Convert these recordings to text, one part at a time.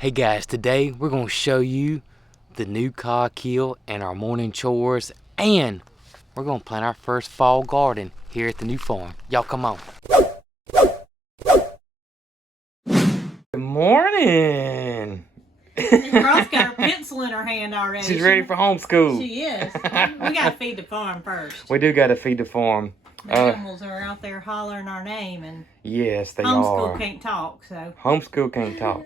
Hey guys, today we're going to show you the new coghill and our morning chores, and we're going to plant our first fall garden here at the new farm. Y'all come on. Good morning. Girl's got her pencil in her hand already. She's ready for homeschool. She is. We got to feed the farm first. We do got to feed the farm. The animals are out there hollering our name, and yes, they homeschool are. Can't talk, so. Homeschool can't talk.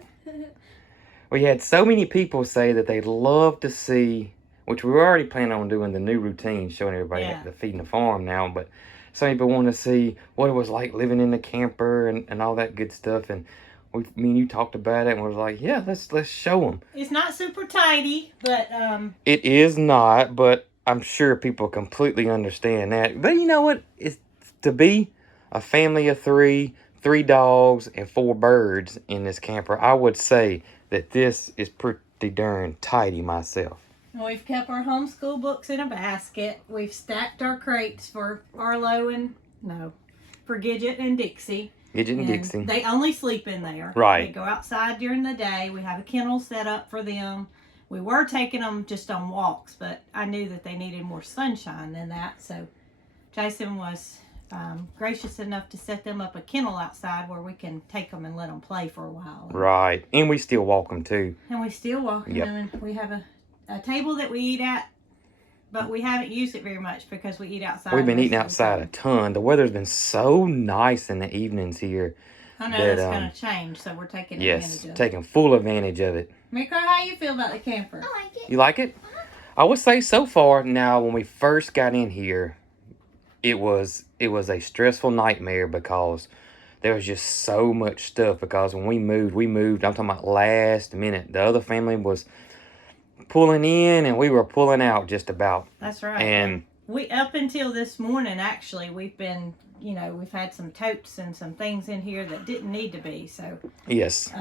We had so many people say that they'd love to see, which we were already planning on doing the new routine, showing everybody the feeding the farm now, but some people want to see what it was like living in the camper and all that good stuff. And me and you talked about it and was like, yeah, let's show them. It's not super tidy, but it is not, but I'm sure people completely understand that. But you know what? It's to be a family of three dogs and 4 birds in this camper, I would say that this is pretty darn tidy myself. We've kept our homeschool books in a basket. We've stacked our crates for for Gidget and Dixie. Gidget and Dixie. They only sleep in there. Right. They go outside during the day. We have a kennel set up for them. We were taking them just on walks, but I knew that they needed more sunshine than that. So Jason was gracious enough to set them up a kennel outside where we can take them and let them play for a while. Right. And we still walk them too. And we still walk them. And we have a table that we eat at, but we haven't used it very much because we eat outside. We've been eating outside a ton. The weather's been so nice in the evenings here. I know that's going to change, so we're taking advantage of it. Yes, taking full advantage of it. MaryCarl, how you feel about the camper? I like it. You like it? I would say so far. Now, when we first got in here, it was a stressful nightmare because there was just so much stuff. Because when we moved. I'm talking about last minute. The other family was pulling in and we were pulling out just about. That's right. And we up until this morning, actually, we've been, we've had some totes and some things in here that didn't need to be. So yes.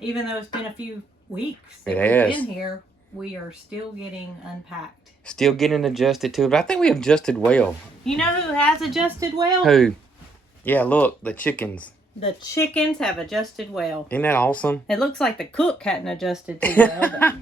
Even though it's been a few weeks that we've been here, we are still getting unpacked. Still getting adjusted to it, but I think we adjusted well. You know who has adjusted well? Who? Yeah, look, the chickens. The chickens have adjusted well. Isn't that awesome? It looks like the cook hadn't adjusted too well. But...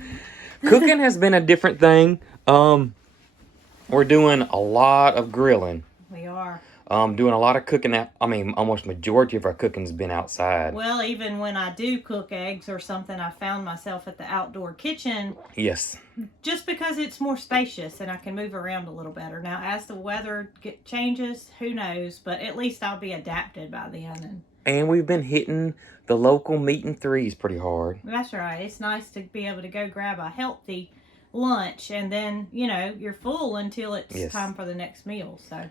Cooking has been a different thing. We're doing a lot of grilling. We are. Doing a lot of cooking. Almost majority of our cooking's been outside. Well, even when I do cook eggs or something, I found myself at the outdoor kitchen. Yes. Just because it's more spacious and I can move around a little better. Now, as the weather changes, who knows? But at least I'll be adapted by then. And we've been hitting the local meat and threes pretty hard. That's right. It's nice to be able to go grab a healthy lunch and then, you're full until it's time for the next meal. So...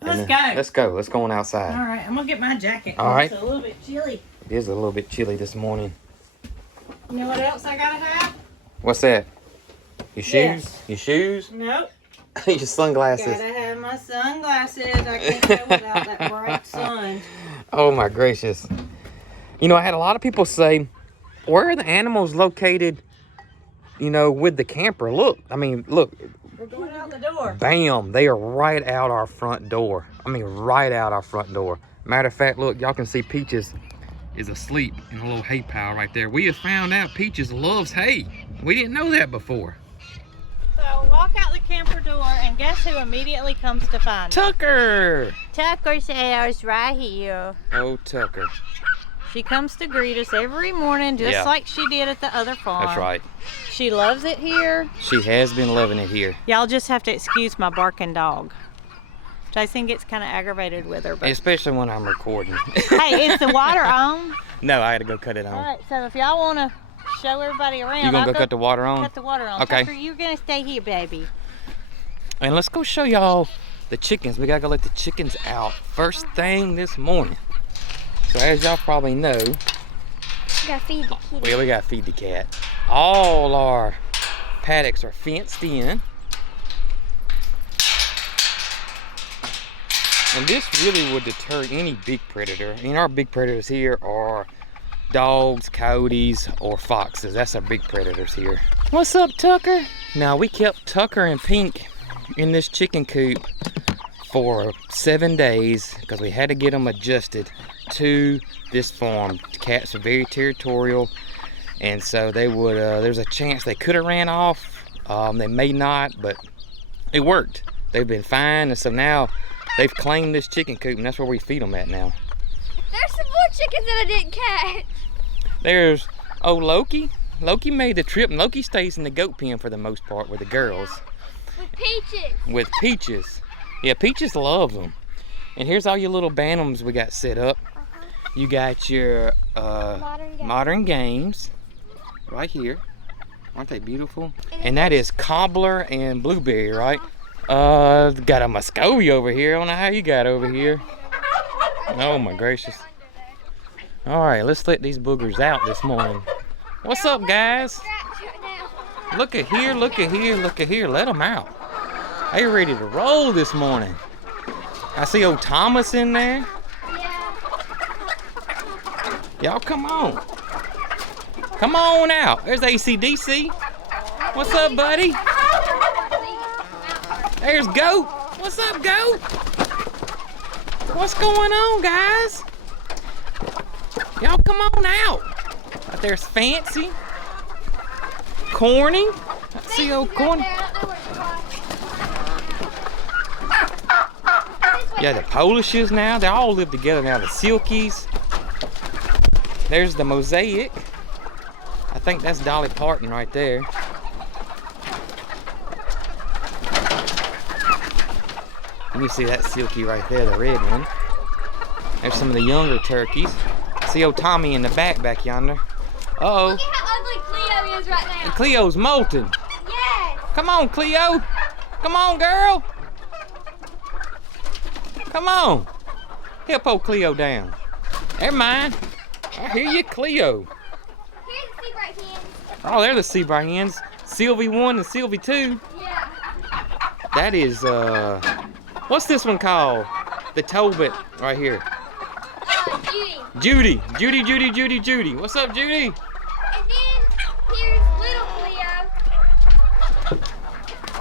Let's go. Let's go on outside. All right. I'm going to get my jacket. All right. It's a little bit chilly. It is a little bit chilly this morning. You know what else I got to have? What's that? Your shoes? Yes. Your shoes? Nope. Your sunglasses. Got to have my sunglasses. I can't go without that bright sun. Oh, my gracious. I had a lot of people say, where are the animals located, with the camper? Look. We're going out the door. Bam, they are right out our front door. Right out our front door. Matter of fact, look, y'all can see Peaches is asleep in a little hay pile right there. We have found out Peaches loves hay. We didn't know that before. So walk out the camper door and guess who immediately comes to find us? Tucker! Tucker says right here. Oh, Tucker. She comes to greet us every morning just like she did at the other farm. That's right. She loves it here. She has been loving it here. Y'all just have to excuse my barking dog. Jason gets kind of aggravated with her. But... Especially when I'm recording. Hey, is the water on? No, I had to go cut it on. All right, so if y'all want to show everybody around. You gonna go cut the water on? Cut the water on. Okay. Tucker, you're going to stay here, baby. And let's go show y'all the chickens. We got to go let the chickens out first thing this morning. So as y'all probably know, We gotta feed the kitty. we gotta feed the cat. All our paddocks are fenced in. And this really would deter any big predator. Our big predators here are dogs, coyotes, or foxes. That's our big predators here. What's up, Tucker? Now, we kept Tucker and Pink in this chicken coop for 7 days because we had to get them adjusted to this farm. The cats are very territorial And so they would, there's a chance they could have ran off. They may not, but it worked. They've been fine, and so now they've claimed this chicken coop, and that's where we feed them at now. There's some more chickens that I didn't catch. There's, oh, Loki. Loki made the trip, and Loki stays in the goat pen for the most part with the girls. With Peaches. With Peaches. Yeah, Peaches loves them. And here's all your little Bantams we got set up. You got your modern games right here. Aren't they beautiful? And that is cobbler and blueberry, right? Got a Muscovy over here. I don't know how you got over here. Oh my gracious. All right, let's let these boogers out this morning. What's up, guys? Look at here, look at here, look at here. Let them out. They ready to roll this morning. I see old Thomas in there. Y'all come on. Come on out. There's ACDC. What's up, buddy? There's Goat. What's up, Goat? What's going on, guys? Y'all come on out. There's Fancy. Corny. I see old Corny. Yeah, the Polishes now. They all live together now. The Silkies. There's the Mosaic. I think that's Dolly Parton right there. You can see that Silky right there, the red one. There's some of the younger turkeys. See old Tommy in the back yonder. Uh-oh. Look at how ugly Cleo is right now. And Cleo's molting. Yes. Come on, Cleo. Come on, girl. Come on. Help old Cleo down. They're mine. I hear you, Cleo. Here's the Seabright hens. Oh, they're the Seabright hens. Sylvie 1 and Sylvie 2. Yeah. That is, what's this one called? The Tobit right here. Judy. Judy. What's up, Judy? And then here's little Cleo.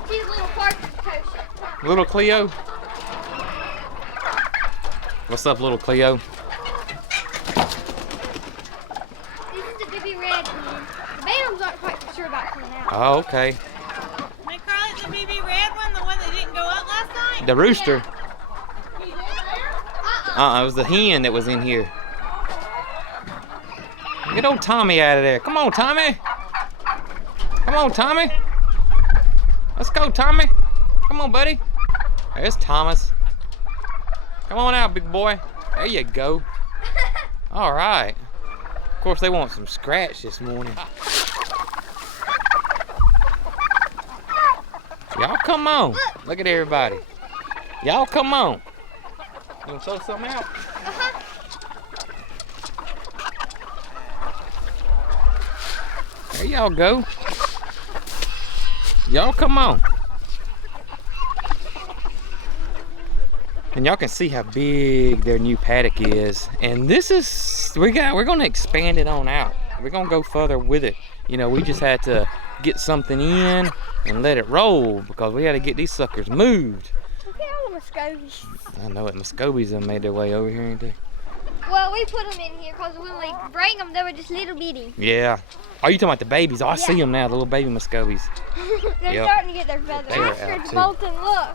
She's a little partridge kosher. Little Cleo. What's up, little Cleo? This is the baby red one. The Bantams aren't quite sure about coming out. Oh, okay. MaryCarl, is the BB red one the one that didn't go up last night? The rooster. Uh-uh. It was the hen that was in here. Get old Tommy out of there. Come on, Tommy. Come on, Tommy. Let's go, Tommy. Come on, buddy. There's Thomas. Come on out, big boy. There you go. All right. Of course, they want some scratch this morning. Y'all come on. Look at everybody. Y'all come on. You want to throw something out? Uh-huh. There y'all go. Y'all come on. And y'all can see how big their new paddock is. And this is, we're gonna expand it on out. We're gonna go further with it. You know, we just had to get something in and let it roll because we had to get these suckers moved. Look at all the Muscovies. I know it, Muscovies have made their way over here, ain't they? Well, we put them in here because when we bring them, they were just little bitty. Yeah. Oh, you talking about the babies? Oh, I see them now, the little baby Muscovies. They're Yep. starting to get their feathers. They are out, Astrid's too. molting, look.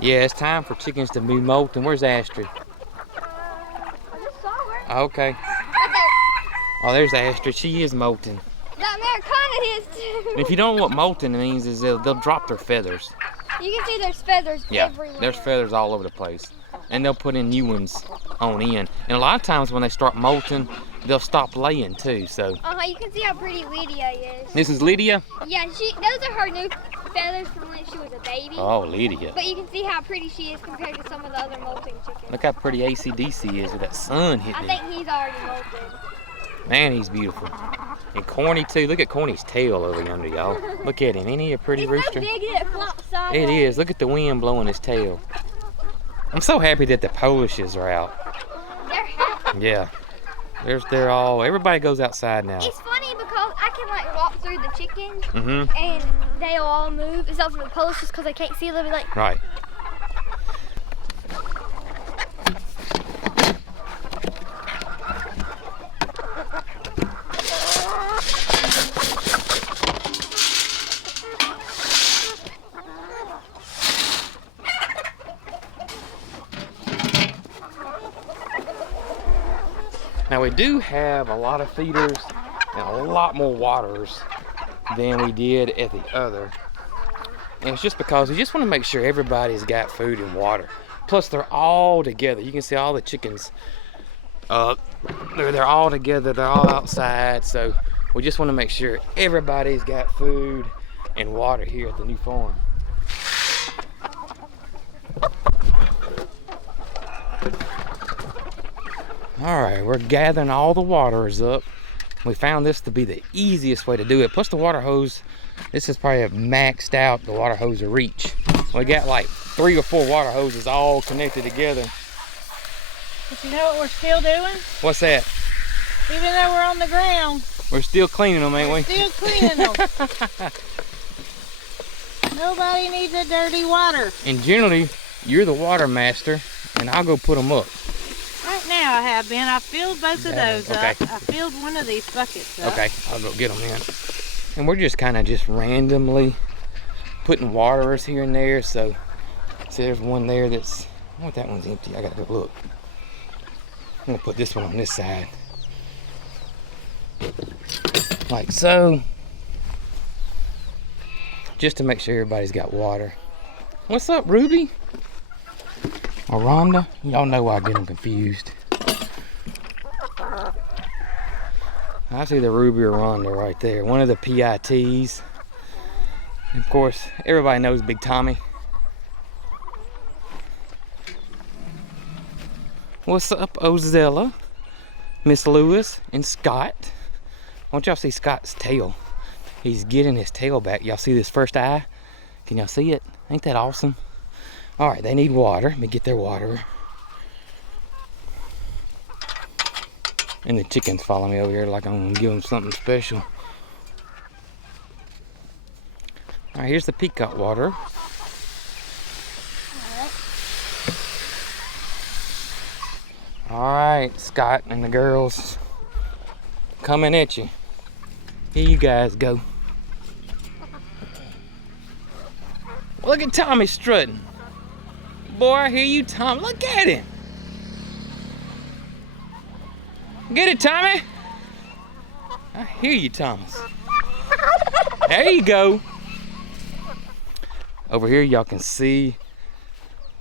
Yeah, it's time for chickens to be molting. Where's Astrid? I just saw her. Okay. Right there. Oh, there's Astrid. She is molting. That Americana is too. And if you don't know what molting means, is they'll drop their feathers. You can see there's feathers everywhere. There's feathers all over the place. And they'll put in new ones on in. And a lot of times when they start molting, they'll stop laying too, so. You can see how pretty Lydia is. This is Lydia? Yeah, those are her new feathers from when she was a baby. Oh, Lydia. But you can see how pretty she is compared to some of the other molting chickens. Look how pretty ACDC is with that sun hitting I him. think he's already molted. Man, he's beautiful. And Corny too. Look at Corny's tail over yonder, y'all. Look at him. Ain't he a pretty It's rooster? so big that it flops sideways. It is. Look at the wind blowing his tail. I'm so happy that the Polishes are out. They're happy. Yeah. They're all, everybody goes outside now. It's funny because I can like walk through the chickens Mm-hmm. and they'll all move except for the Polishes because they can't see. They'll be like, Right. Now we do have a lot of feeders and a lot more waters than we did at the other. And it's just because we just want to make sure everybody's got food and water. Plus they're all together. You can see all the chickens. They're all together. They're all outside. So we just want to make sure everybody's got food and water here at the new farm. All right, we're gathering all the waters up. We found this to be the easiest way to do it. Plus the water hose, this is probably maxed out the water hose of reach. We got like 3 or 4 water hoses all connected together. But you know what we're still doing? What's that? Even though we're on the ground, We're still cleaning them, ain't we? still cleaning them. Nobody needs a dirty water. And generally, you're the water master, and I'll go put them up. Right now I have been. I filled both of those Okay. up. I filled one of these buckets up. Okay, I'll go get them in. And we're just kind of just randomly putting waterers here and there. So, see, there's one there that's, I want that one's empty. I gotta go look. I'm gonna put this one on this side. Like so. Just to make sure everybody's got water. What's up, Ruby? Or Rhonda? Y'all know why I get them confused. I see the Ruby or Rhonda right there. One of the PITs. And of course, everybody knows Big Tommy. What's up, Ozella, Miss Lewis, and Scott? I want y'all to see Scott's tail. He's getting his tail back. Y'all see this first eye? Can y'all see it? Ain't that awesome? All right, they need water. Let me get their water. And the chickens follow me over here like I'm gonna give them something special. All right, here's the peacock water. All right, Scott and the girls coming at you. Here you guys go. Look at Tommy strutting. Boy, I hear you, Tom. Look at him. Get it, Tommy. I hear you, Thomas. There you go. Over here, y'all can see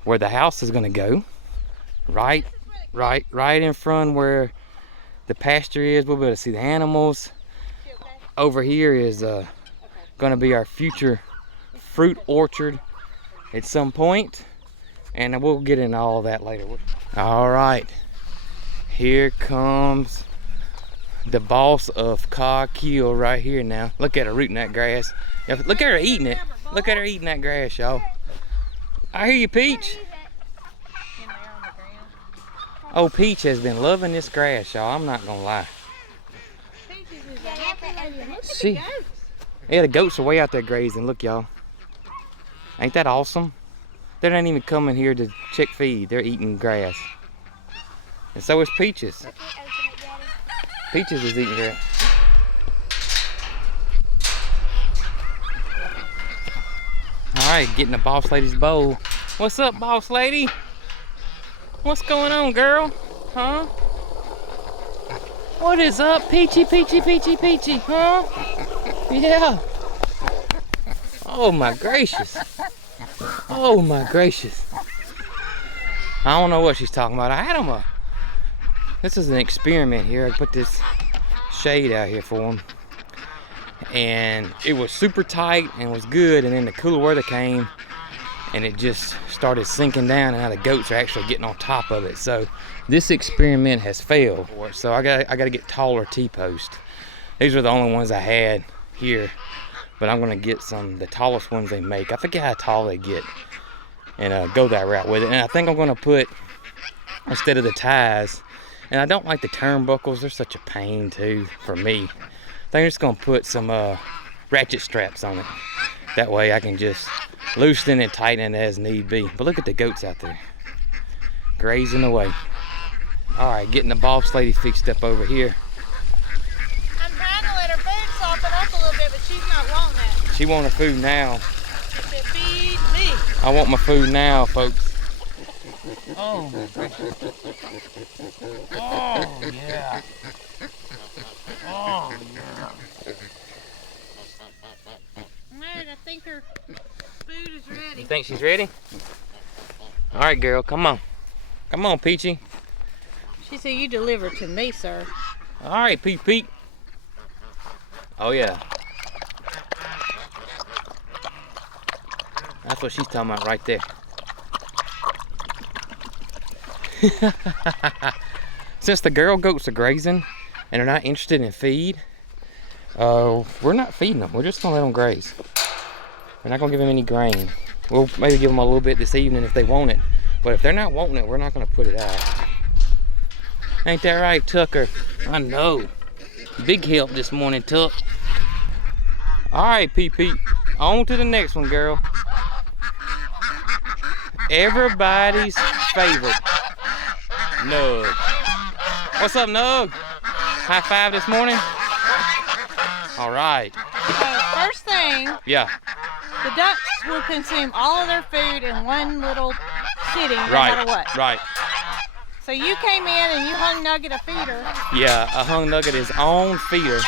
where the house is gonna go. Right in front where the pasture is. We'll be able to see the animals. Over here is gonna be our future fruit orchard at some point. And we'll get into all that later. All right, here comes the boss of Coghill right here now. Look at her rooting that grass. Look at her eating it. Look at her eating that grass, y'all. I hear you, Peach. Oh, Peach has been loving this grass, y'all. I'm not gonna lie. Yeah, the goats are way out there grazing. Look, y'all. Ain't that awesome? They're not even coming here to check feed. They're eating grass. And so is Peaches. Peaches is eating grass. All right, getting the boss lady's bowl. What's up, boss lady? What's going on, girl? Huh? What is up, Peachy, Peachy, Peachy, Peachy? Huh? Yeah. Oh my gracious. Oh my gracious. I don't know what she's talking about. I had them this is an experiment here. I put this shade out here for them. And it was super tight and was good. And then the cooler weather came and it just started sinking down, and now the goats are actually getting on top of it. So this experiment has failed. So I gotta get taller T-posts. These are the only ones I had here. But I'm gonna get the tallest ones they make. I forget how tall they get, and go that route with it. And I think I'm gonna put, instead of the ties, and I don't like the turnbuckles, they're such a pain too for me. I think I'm just gonna put some ratchet straps on it. That way I can just loosen and tighten it as need be. But look at the goats out there, grazing away. All right, getting the boss lady fixed up over here. I'm trying to let her food soften up a little bit, but she's not wanting that. She wants her food now. She said, feed me. I want my food now, folks. Oh, my gracious. Oh, yeah. Oh, yeah. Alright, I think her food is ready. You think she's ready? All right, girl, come on. Come on, Peachy. She said you deliver to me, sir. All right, Pete. Oh, yeah. That's what she's talking about right there. Since the girl goats are grazing and they're not interested in feed, we're not feeding them. We're just gonna let them graze. We're not gonna give them any grain. We'll maybe give them a little bit this evening if they want it. But if they're not wanting it, we're not gonna put it out. Ain't that right, Tucker? I know. Big help this morning, Tuck. All right, Pete. On to the next one, girl. Everybody's favorite, Nug. What's up, Nug? High five this morning? All right. So first thing, Yeah. the ducks will consume all of their food in one little sitting, no matter what. Right. So you came in and you hung Nugget a feeder. Yeah, I hung Nugget his own feeder.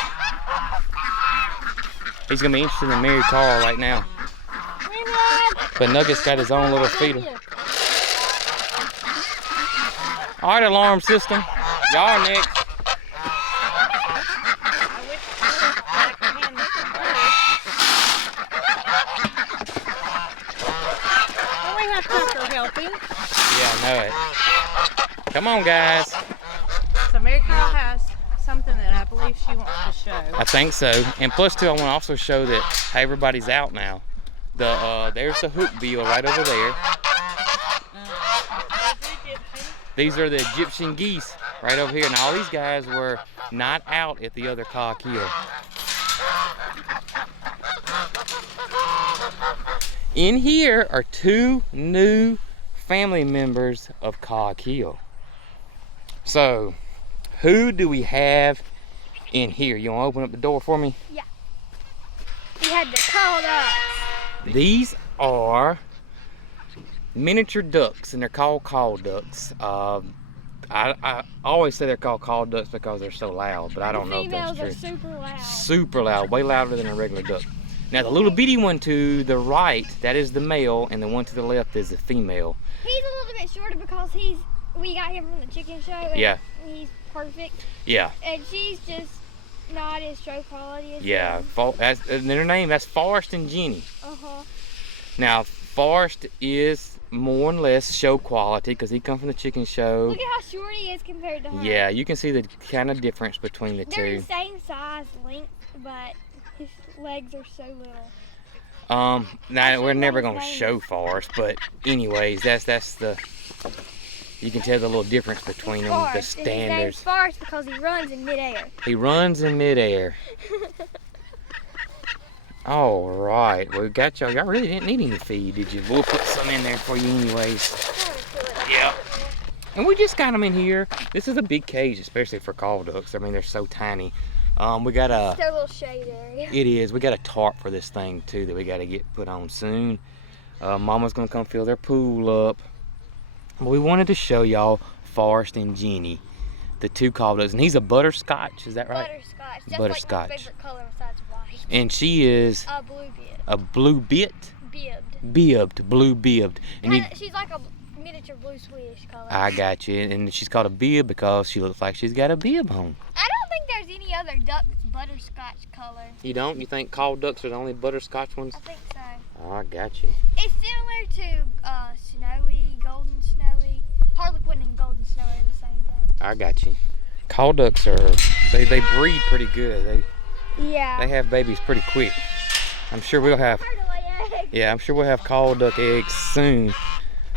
He's gonna be interested in MaryCarl right now. But Nugget's got his own little feeder. All right, alarm system. Y'all are next. Well, we have Tucker helping. Yeah, I know it. Come on, guys. So MaryCarl has something that I believe she wants to show. I think so. And plus, too, I want to also show that everybody's out now. There's the hook bill right over there. These are the Egyptian geese right over here. And all these guys were not out at the other coghill. In here are 2 new family members of Coghill. So, who do we have in here? You want to open up the door for me? Yeah. We had to call ducks. These are miniature ducks, and they're called call ducks. I always say they're called call ducks because they're so loud, but I don't know if that's true. The females are super loud. Super loud, way louder than a regular duck. Now the little bitty one to the right, that is the male, and the one to the left is the female. He's a little bit shorter because we got him from the chicken show. And Yeah. He's perfect. Yeah. And she's just not as show quality as Yeah. him. And their name, that's Forrest and Jenny. Uh-huh. Now Forrest is more and less show quality because he comes from the chicken show. Look at how short he is compared to her. Yeah, you can see the kind of difference between the They're two. the same size length, but his legs are so little. Now we're never his gonna name show is. Forrest, but anyways, that's the. You can tell the little difference between them, the Forrest, and his name's standards. Forrest because he runs in midair. He runs in midair. All right, well, we got y'all. Y'all really didn't need any feed, did you? We'll put some in there for you anyways. Yeah. And we just got them in here. This is a big cage, especially for call ducks. I mean, they're so tiny. We got a. It's their little shade area. It is. We got a tarp for this thing too that we got to get put on soon. Mama's gonna come fill their pool up. But we wanted to show y'all Forrest and Jenny, the 2 call ducks, and he's a butterscotch. Is that right? Butterscotch. Just Butterscotch. like my favorite color besides white. And she is A blue bib. a blue bit, Bibbed. blue bibbed. And you, She's like a miniature blue Swedish color. I got you. And she's called a bib because she looks like she's got a bib on. I don't think there's any other duck that's butterscotch color. You don't? You think call ducks are the only butterscotch ones? I think so. Oh, I got you. It's similar to Snowy, Golden Snowy. Harlequin and Golden Snowy are the same thing. I got you. Call ducks are, they breed pretty good. Yeah. They have babies pretty quick. I'm sure we'll have, Eggs. yeah, I'm sure we'll have call duck eggs soon.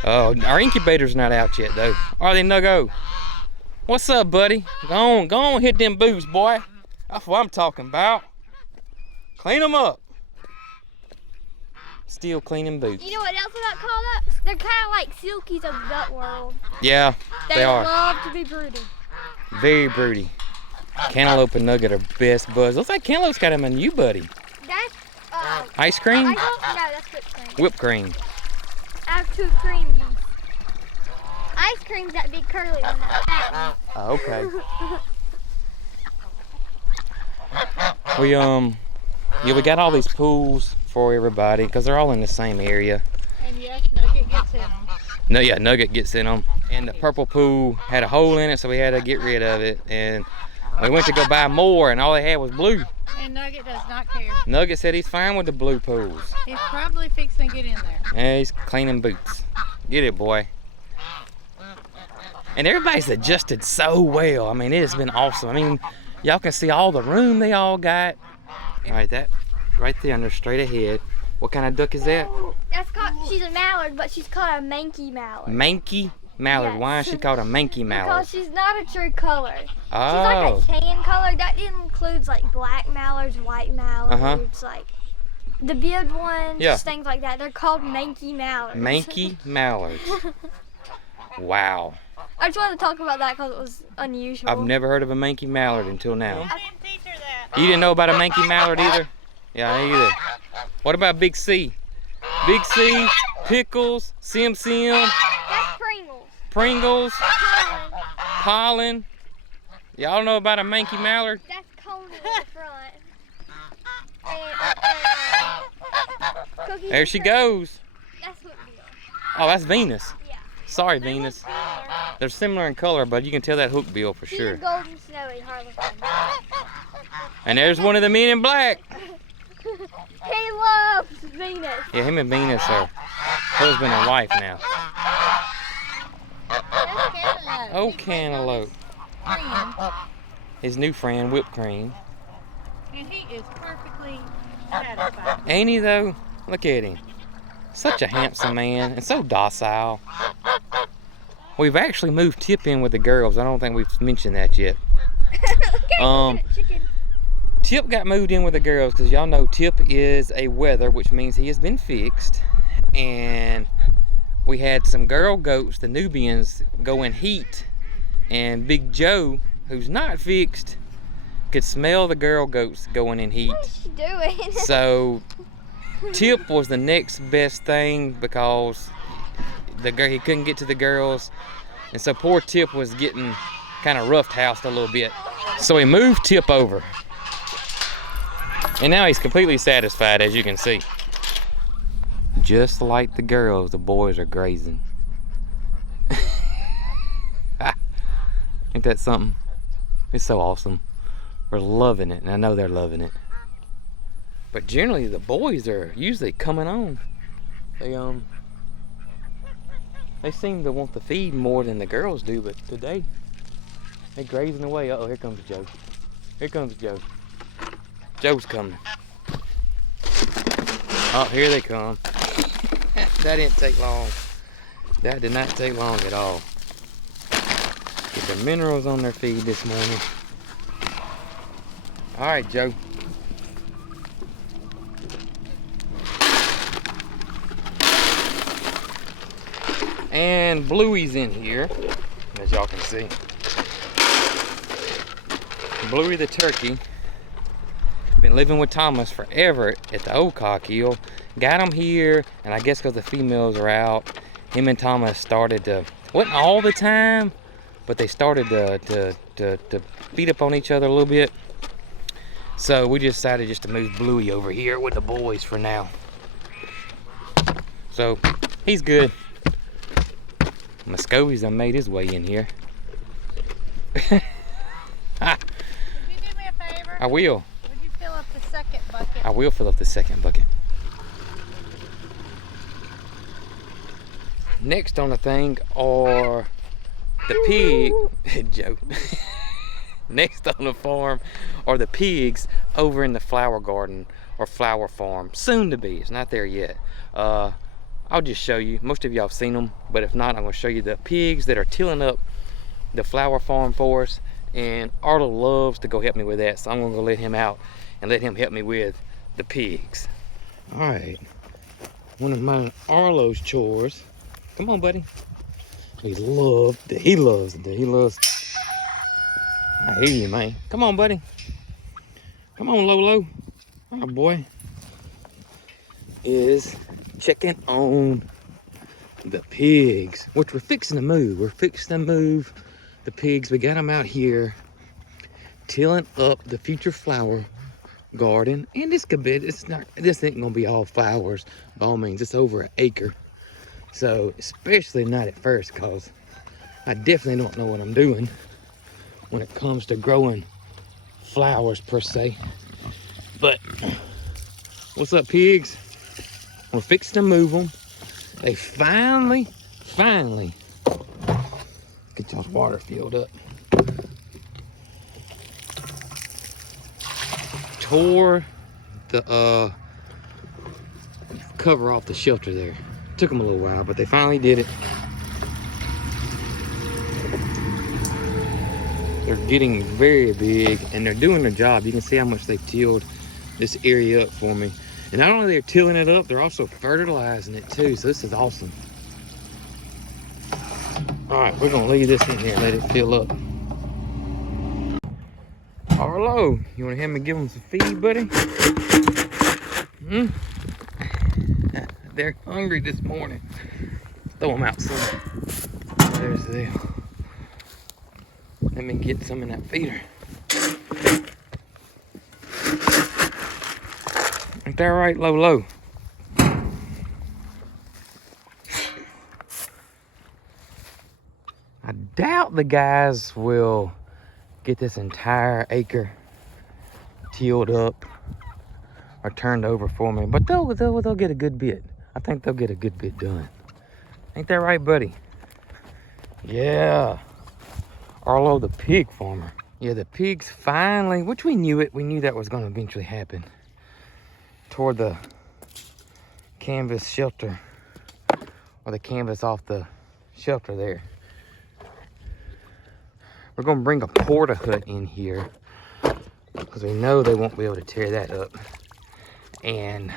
Our incubator's not out yet though. Are they, Nuggo? What's up, buddy? Go on, hit them boots, boy. That's what I'm talking about. Clean them up. Still cleaning boots. You know what else about call ducks? They're kind of like silkies of the duck world. Yeah, they are. love to be broody. Very broody. Cantaloupe and Nugget are best buds. Looks like Cantaloupe's got him a new buddy. That's Ice cream? no, that's whipped cream. Whipped cream. I have 2 cream geese. ice cream's that big curly one, that fat one. Okay. We got all these pools for everybody because they're all in the same area. And yes, Nugget gets in them. No, yeah, Nugget gets in them. And the purple pool had a hole in it, so we had to get rid of it. And we went to go buy more, and all they had was blue. And Nugget does not care. Nugget said he's fine with the blue pools. He's probably fixing to get in there. And he's cleaning boots. Get it, boy. And everybody's adjusted so well. I mean, it has been awesome. I mean, y'all can see all the room they all got. All right, that right there, under straight ahead. What kind of duck is that? That's called, she's a mallard, but she's called a manky mallard. Manky mallard. Yes. Why is she called a manky mallard? Because she's not a true color. Oh. She's like a tan color. That includes like black mallards, white mallards, like the beard ones, just things like that. They're called manky mallards. Manky mallards. Wow. I just wanted to talk about that because it was unusual. I've never heard of a manky mallard until now. I didn't teach her that. You didn't know about a manky mallard either? Yeah, me either. What about Big C? Big C, Pickles, Sim Sim, That's Pringles. Pringles, Pollen. Y'all know about a manky mallard? That's Cone in the front. And, There she goes. That's Hookbill. Oh, that's Venus. Yeah. Sorry, Venus. They're similar in color, but you can tell that hookbill for She's sure. a golden snowy harlequin. And there's one of the men in black. He loves Venus. Yeah, him and Venus are husband and wife now. That's Cantaloupe. Oh, Cantaloupe. Friend, His new friend, Whipped Cream. and he is perfectly satisfied. Ain't he though? Look at him. Such a handsome man and so docile. We've actually moved Tip in with the girls. I don't think we've mentioned that yet. Chicken. Tip got moved in with the girls because y'all know Tip is a wether, which means he has been fixed. And we had some girl goats, the Nubians, go in heat. And Big Joe, who's not fixed, could smell the girl goats going in heat. What is she doing? So Tip was the next best thing because he couldn't get to the girls. And so poor Tip was getting kind of roughed housed a little bit. So we moved Tip over. And now he's completely satisfied, as you can see. Just like the girls, the boys are grazing. Ain't that something? It's so awesome. We're loving it, and I know they're loving it. But generally, the boys are usually coming on. They seem to want to feed more than the girls do, but today, they're grazing away. Uh-oh, here comes Joe. Here comes Joe. Joe's coming. Oh, here they come. That didn't take long. That did not take long at all. Get the minerals on their feed this morning. All right, Joe. And Bluey's in here, as y'all can see. Bluey the turkey. Been living with Thomas forever at the old cockhill. Got him here, and I guess because the females are out, him and Thomas started to, wasn't all the time, but they started to beat up on each other a little bit. So we decided just to move Bluey over here with the boys for now. So he's good. Muscovy's done made his way in here. Would you do me a favor? I will. Would you fill up the second bucket? I will fill up the second bucket. Next on the thing are the pig, Joe. Next on the farm are the pigs over in the flower garden or flower farm. Soon to be, it's not there yet. I'll just show you. Most of y'all have seen them, but if not, I'm gonna show you the pigs that are tilling up the flower farm for us. And Arlo loves to go help me with that, so I'm gonna go let him out and let him help me with the pigs. All right, one of my Arlo's chores. Come on, buddy. He loves it. He loves. I hear you, man. Come on, buddy. Come on, Lolo. Our boy is checking on the pigs, which we're fixing to move. We're fixing to move the pigs. We got them out here tilling up the future flower garden. And this ain't gonna be all flowers by all means. It's over an acre. So especially not at first, cause I definitely don't know what I'm doing when it comes to growing flowers per se. But what's up, pigs? We're fixing to move them. They finally get y'all's water filled up. Tore the cover off the shelter there. Took them a little while, but they finally did it. They're getting very big and they're doing their job. You can see how much they've tilled this area up for me. And not only they're tilling it up, they're also fertilizing it too. So this is awesome. All right, we're gonna leave this in here, let it fill up. Arlo, you wanna help me give them some feed, buddy? They're hungry this morning. Throw them outside. There's the deal. Let me get some in that feeder. Ain't that right, Lolo? I doubt the guys will get this entire acre tilled up or turned over for me, but they'll get a good bit. I think they'll get a good bit done. Ain't that right, buddy? Yeah. Arlo, the pig farmer. Yeah, the pigs finally, which we knew that was going to eventually happen, toward the canvas shelter, or the canvas off the shelter there. We're going to bring a porta hut in here because we know they won't be able to tear that up. And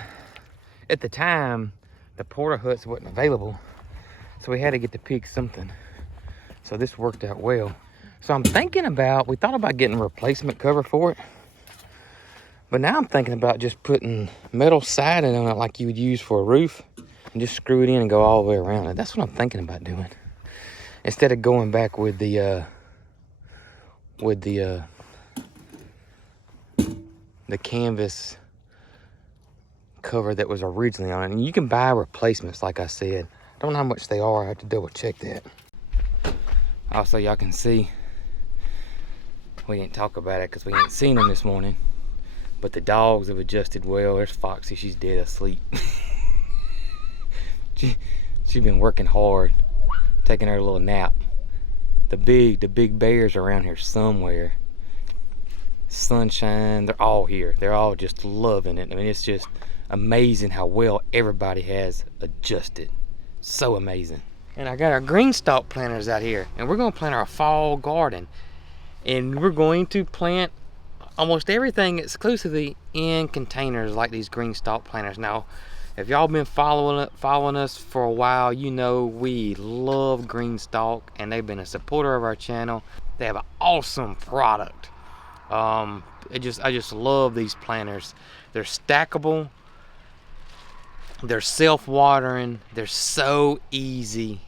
at the time, the porta huts wasn't available, so we had to get the pigs something. So this worked out well. So I'm thinking about, we thought about getting a replacement cover for it, but now I'm thinking about just putting metal siding on it like you would use for a roof and just screw it in and go all the way around it. That's what I'm thinking about doing. Instead of going back with the canvas cover that was originally on it. And you can buy replacements, like I said. I don't know how much they are. I have to double check that. Also, y'all can see, we didn't talk about it because we ain't seen them this morning, but the dogs have adjusted well. There's Foxy, she's dead asleep. She's been working hard, taking her little nap. The big bears are around here somewhere. Sunshine, they're all here. They're all just loving it. I mean, it's just amazing how well everybody has adjusted. So amazing. And I got our green stalk planters out here, and we're gonna plant our fall garden. And we're going to plant almost everything exclusively in containers like these green stalk planters. Now, if y'all been following us for a while, you know we love green stalk, and they've been a supporter of our channel. They have an awesome product. I just love these planters. They're stackable. They're self-watering. They're so easy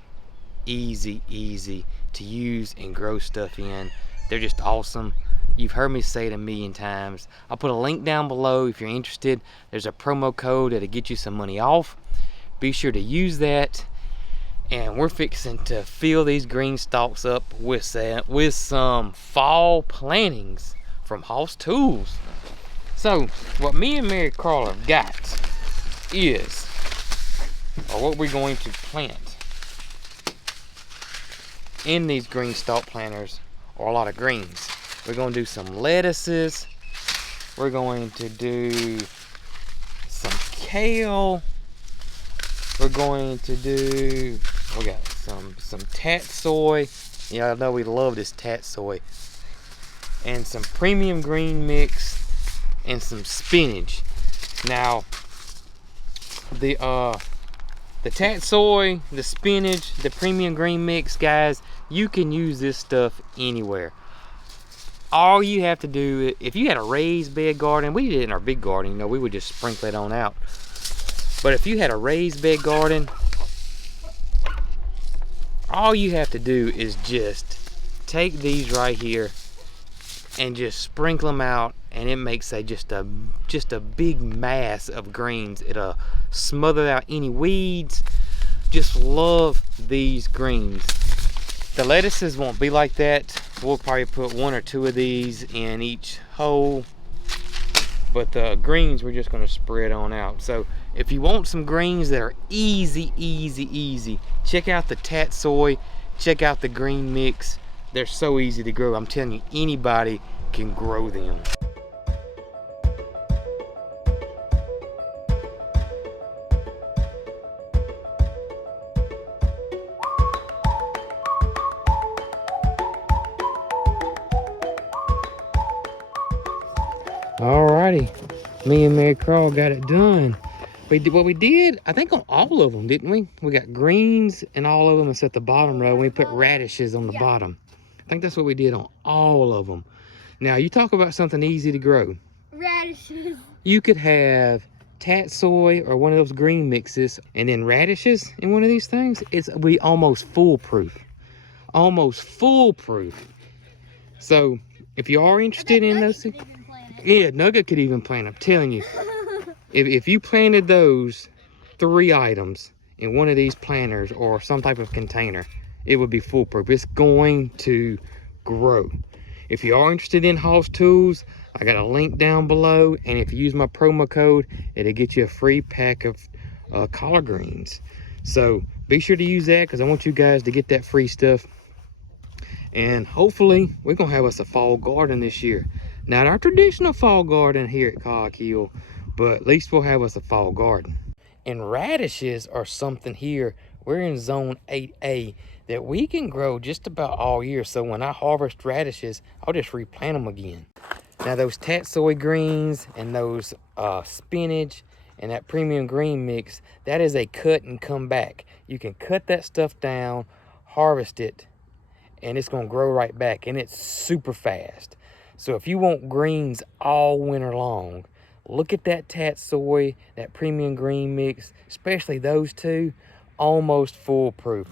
to use and grow stuff in. They're just awesome. You've heard me say it a million times. I'll put a link down below if you're interested. There's a promo code that'll get you some money off. Be sure to use that. And we're fixing to fill these green stalks up with some fall plantings from Hoss Tools. So what me and MaryCarl have got is, or what we're going to plant in these green stalk planters, are a lot of greens. We're going to do some lettuces. We're going to do some kale. We're going to do, we got some tatsoi. Yeah, I know we love this tatsoi. And some premium green mix and some spinach. Now, the tatsoi, the spinach, the premium green mix, guys, you can use this stuff anywhere. All you have to do, if you had a raised bed garden, we did it in our big garden, you know, we would just sprinkle it on out. But if you had a raised bed garden, all you have to do is just take these right here and just sprinkle them out, and it makes just a big mass of greens. It'll smother out any weeds. Just love these greens. The lettuces won't be like that. We'll probably put 1 or 2 of these in each hole, but the greens we're just going to spread on out. So if you want some greens that are easy, check out the tatsoi, check out the green mix. They're so easy to grow. I'm telling you, anybody can grow them. Alrighty, me and MaryCarl got it done. What we did, I think on all of them, didn't we? We got greens and all of them except the bottom row. We put radishes on the bottom. I think that's what we did on all of them. Now, you talk about something easy to grow. Radishes. You could have tatsoi or one of those green mixes, and then radishes in one of these things. It'll be almost foolproof. Almost foolproof. So, if you are interested in those things, yeah, Nugget could even plant them. I'm telling you. If you planted those 3 items in one of these planters or some type of container, it would be foolproof. It's going to grow. If you are interested in Hoss Tools, I got a link down below, and if you use my promo code, it'll get you a free pack of collard greens. So be sure to use that, because I want you guys to get that free stuff. And hopefully we're gonna have us a fall garden this year. Not our traditional fall garden here at Coghill, but at least we'll have us a fall garden. And radishes are something here. We're in zone 8A that we can grow just about all year. So when I harvest radishes, I'll just replant them again. Now those tatsoi greens and those spinach and that premium green mix, that is a cut and come back. You can cut that stuff down, harvest it, and it's gonna grow right back, and it's super fast. So if you want greens all winter long, look at that tatsoi, that premium green mix, especially those two, almost foolproof.